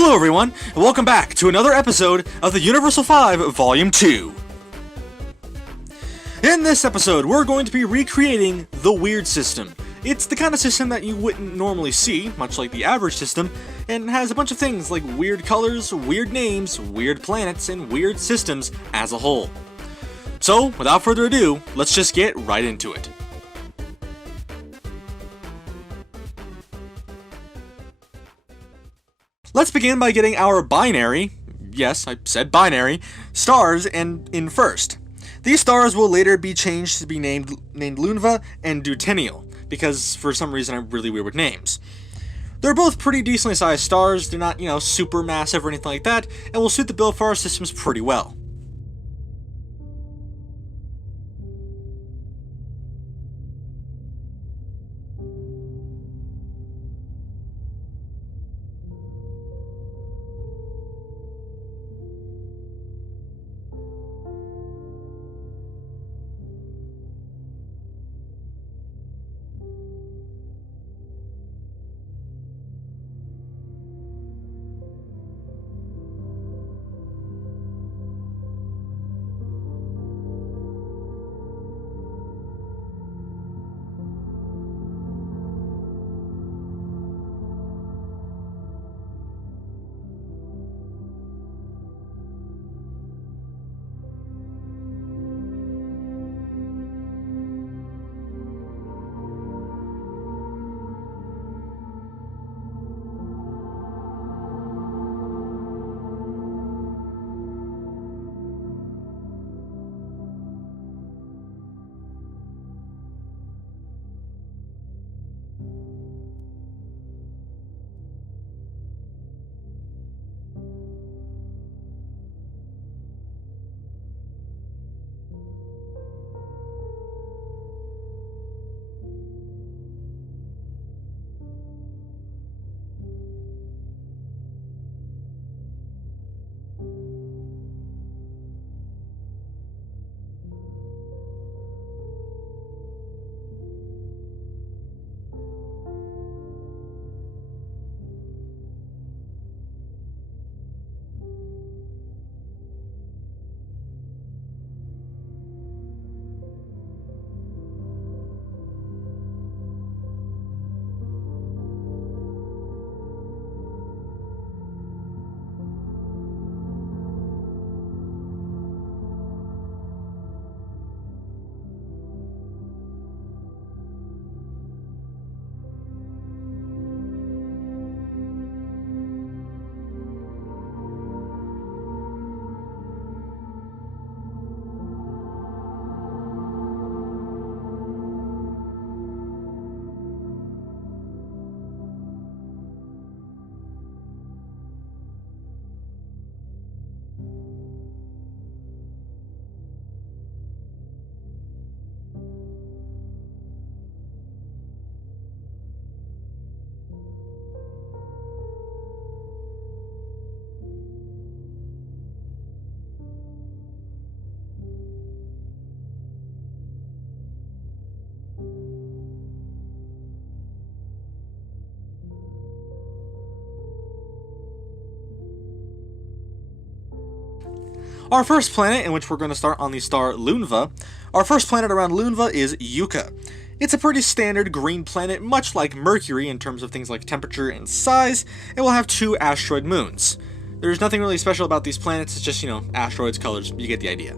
Hello everyone, and welcome back to another episode of the Universal 5 Volume 2. In this episode, we're going to be recreating the Weird System. It's the kind of system that you wouldn't normally see, much like the average system, and has a bunch of things like weird colors, weird names, weird planets, and weird systems as a whole. So, without further ado, let's just get right into it. Let's begin by getting our binary, yes, I said binary, stars in first. These stars will later be changed to be named Lunva and Deutenial, because for some reason I'm really weird with names. They're both pretty decently sized stars, they're not, super massive or anything like that, and will suit the bill for our systems pretty well. Our first planet, in which we're going to start on the star Lunva, our first planet around Lunva is Yucca. It's a pretty standard green planet, much like Mercury in terms of things like temperature and size, and will have 2 asteroid moons. There's nothing really special about these planets, it's just, asteroids, colors, you get the idea.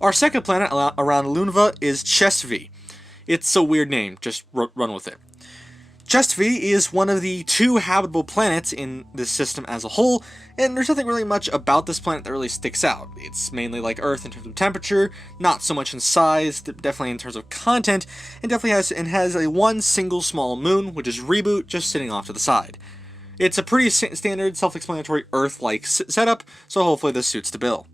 Our second planet around Lunva is Chestv. It's a weird name, just run with it. Chestv is one of the 2 habitable planets in this system as a whole, and there's nothing really much about this planet that really sticks out. It's mainly like Earth in terms of temperature, not so much in size, definitely in terms of content, and definitely has a one single small moon, which is Reboot, just sitting off to the side. It's a pretty standard, self-explanatory Earth-like setup, so hopefully this suits the bill.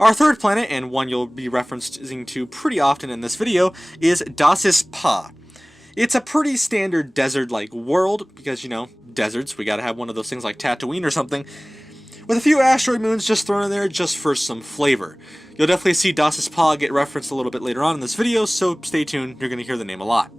Our third planet, and one you'll be referencing to pretty often in this video, is Dasis Pa. It's a pretty standard desert-like world, because, deserts, we gotta have one of those things like Tatooine or something, with a few asteroid moons just thrown in there just for some flavor. You'll definitely see Dasis Pa get referenced a little bit later on in this video, so stay tuned, you're gonna hear the name a lot.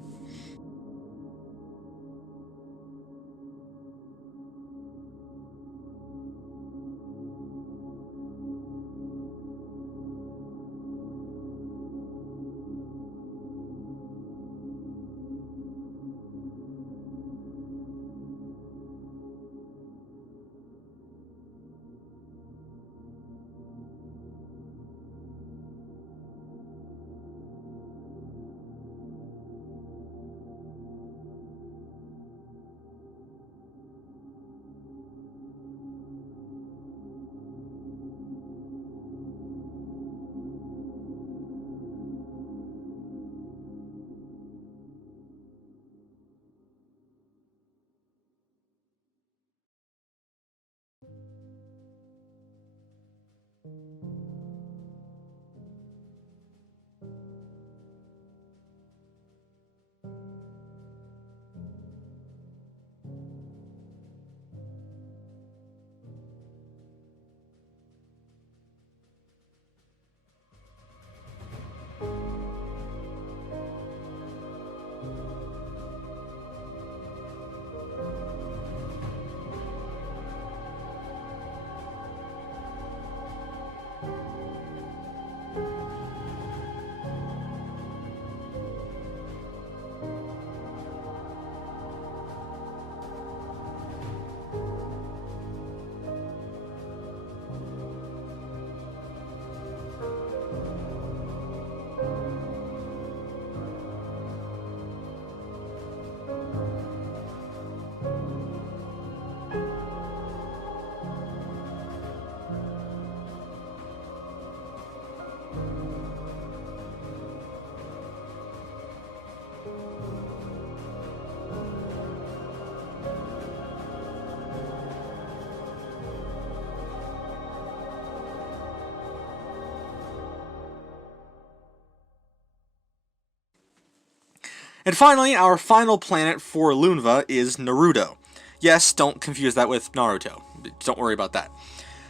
And finally, our final planet for Lunva is Naruto. Yes, don't confuse that with Naruto. Don't worry about that.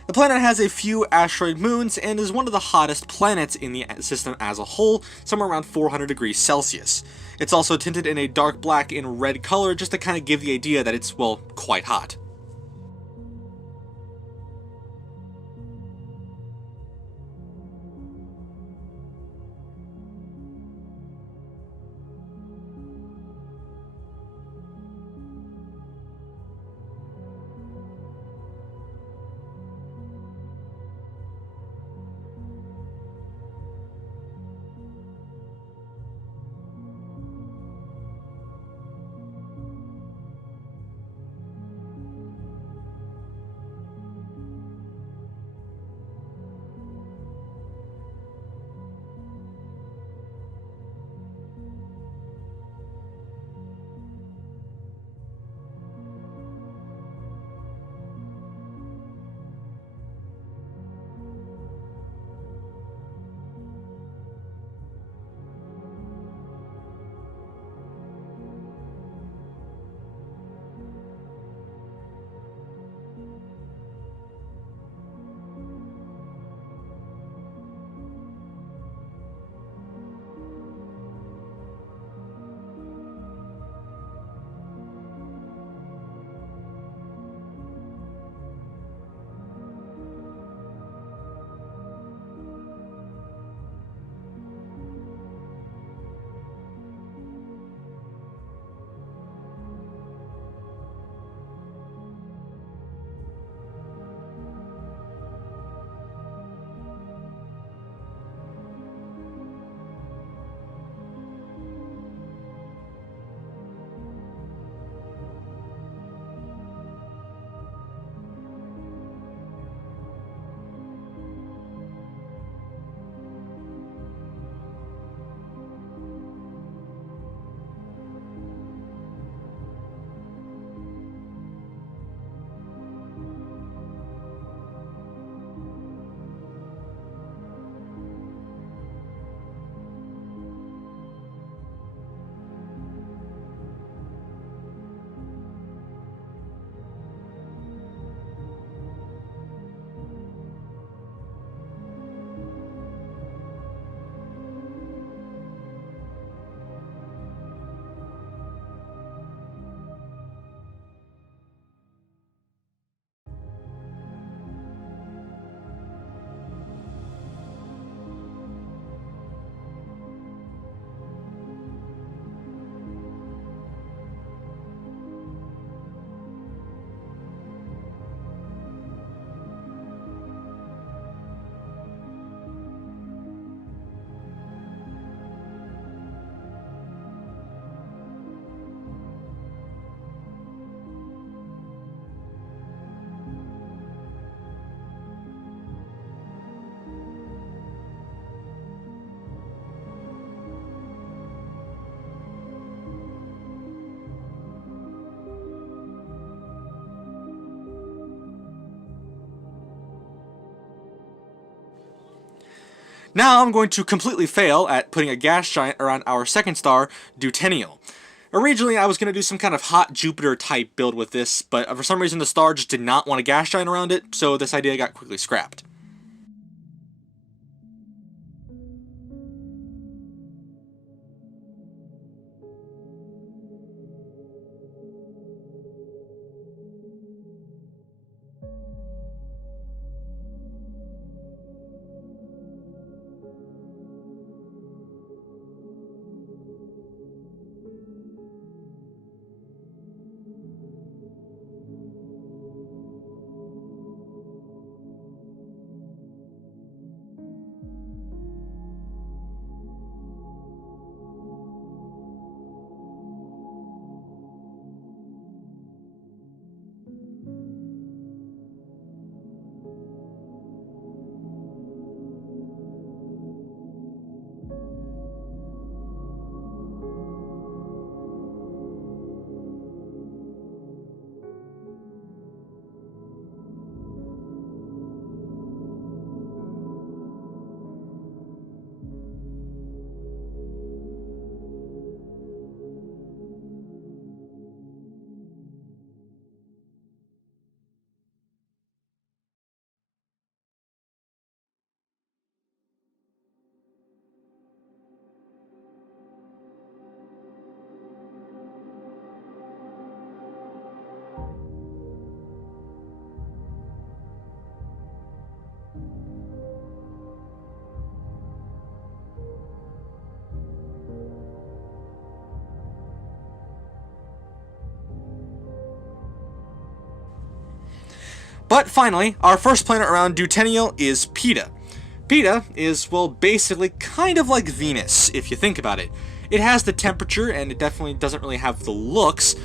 The planet has a few asteroid moons and is one of the hottest planets in the system as a whole, somewhere around 400 degrees Celsius. It's also tinted in a dark black and red color just to kind of give the idea that it's, well, quite hot. Now I'm going to completely fail at putting a gas giant around our second star, Deutennial. Originally, I was going to do some kind of hot Jupiter type build with this, but for some reason the star just did not want a gas giant around it, so this idea got quickly scrapped. But finally, our first planet around Deutennial is Peta. Peta is, well, basically kind of like Venus, if you think about it. It has the temperature, and it definitely doesn't really have the looks,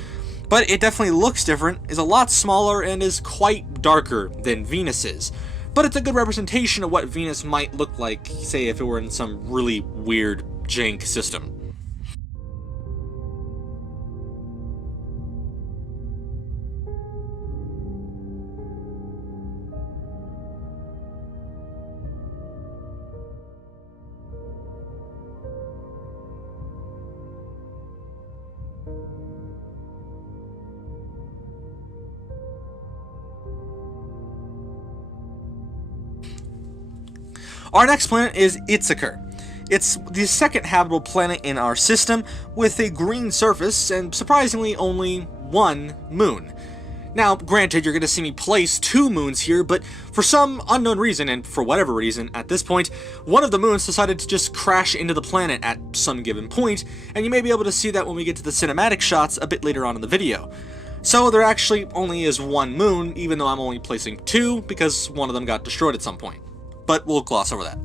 but it definitely looks different, is a lot smaller, and is quite darker than Venus is. But it's a good representation of what Venus might look like, say, if it were in some really weird, jank system. Our next planet is Itzikar. It's the second habitable planet in our system, with a green surface and surprisingly only one moon. Now, granted, you're going to see me place 2 moons here, but for some unknown reason, and for whatever reason at this point, one of the moons decided to just crash into the planet at some given point, and you may be able to see that when we get to the cinematic shots a bit later on in the video. So there actually only is 1 moon, even though I'm only placing 2, because one of them got destroyed at some point. But we'll gloss over that.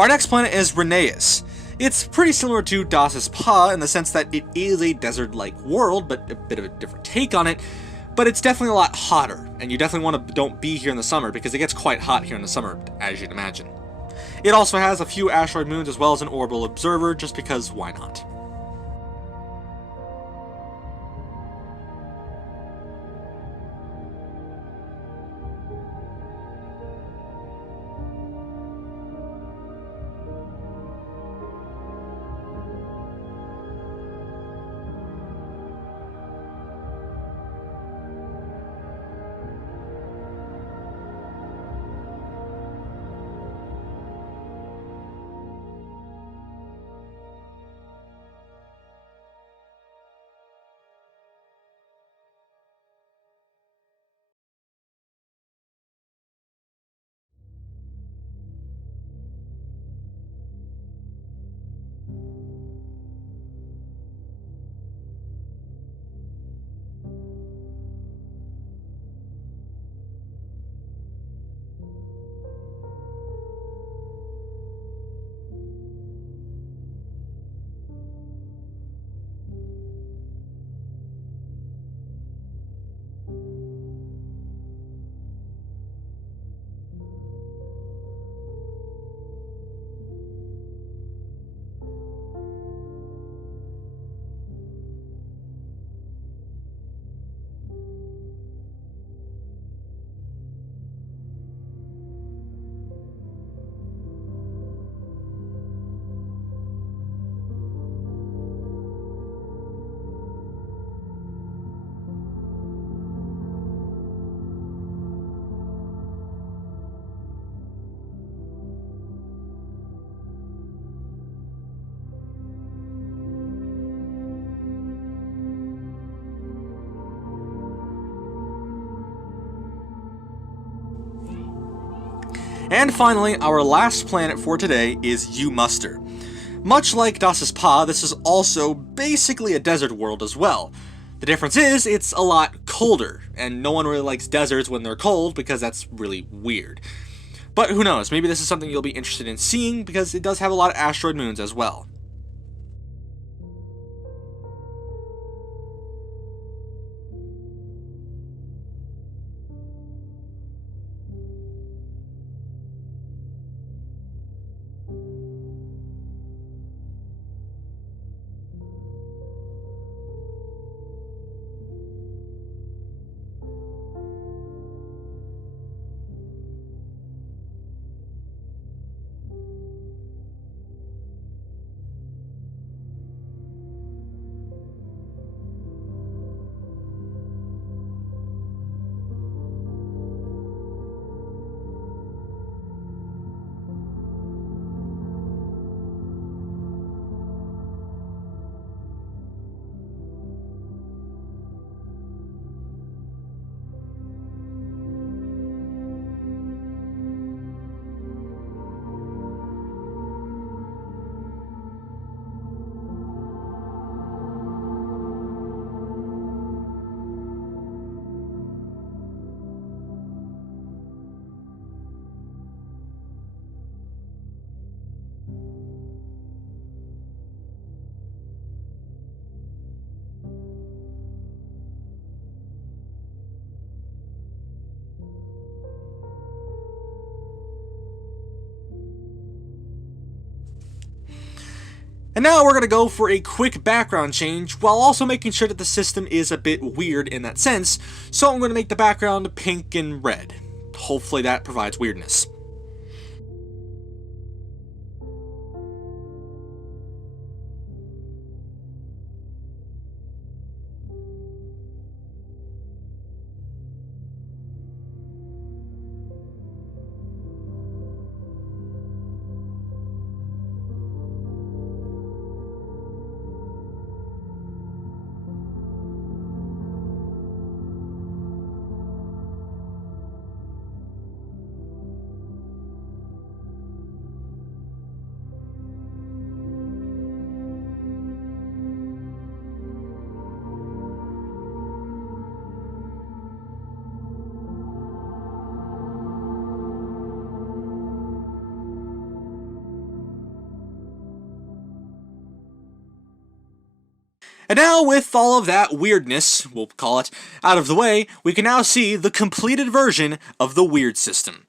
Our next planet is Rheneas. It's pretty similar to Das's Pa in the sense that it is a desert-like world, but a bit of a different take on it, but it's definitely a lot hotter, and you definitely want to don't be here in the summer because it gets quite hot here in the summer, as you'd imagine. It also has a few asteroid moons as well as an orbital observer, just because why not? And finally, our last planet for today is Umuster. Much like Das's Pa, this is also basically a desert world as well. The difference is, it's a lot colder, and no one really likes deserts when they're cold because that's really weird. But who knows, maybe this is something you'll be interested in seeing because it does have a lot of asteroid moons as well. And now we're going to go for a quick background change, while also making sure that the system is a bit weird in that sense, so I'm going to make the background pink and red. Hopefully that provides weirdness. And now, with all of that weirdness, we'll call it, out of the way, we can now see the completed version of the weird system.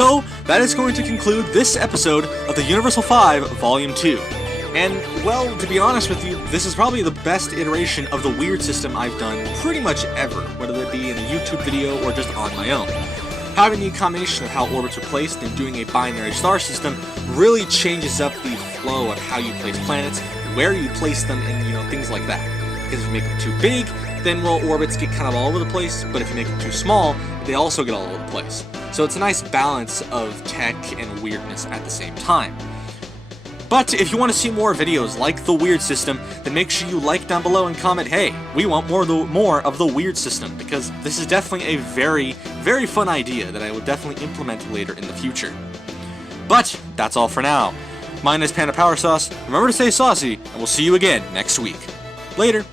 So, that is going to conclude this episode of the Universal 5 Volume 2. And, well, to be honest with you, this is probably the best iteration of the weird system I've done pretty much ever, whether it be in a YouTube video or just on my own. Having the combination of how orbits are placed and doing a binary star system really changes up the flow of how you place planets, where you place them, and, things like that. Because if you make them too big, then, well, orbits get kind of all over the place, but if you make them too small, they also get all over the place. So it's a nice balance of tech and weirdness at the same time. But if you want to see more videos like the weird system, then make sure you like down below and comment, hey, we want more of the weird system, because this is definitely a very, very fun idea that I will definitely implement later in the future. But that's all for now. My name is PandaPowerSauce. Remember to stay saucy, and we'll see you again next week. Later.